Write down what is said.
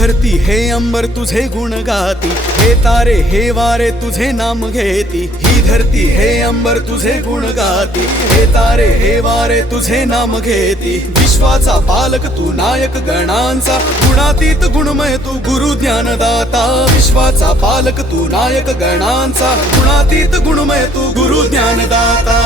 धरती हे अंबर तुझे गुण गाती, हे तारे हे वारे तुझे नाम घेती। ही धरती हे अंबर तुझे गुण गाती, हे तारे हे वारे तुझे नाम घेती। विश्वाचा पालक तू नायक गणांचा, गुणातीत गुणमय तू गुरु ज्ञानदाता। विश्वाचा पालक तू नायक गणांचा, गुणातीत गुणमय तू गुरु ज्ञानदाता।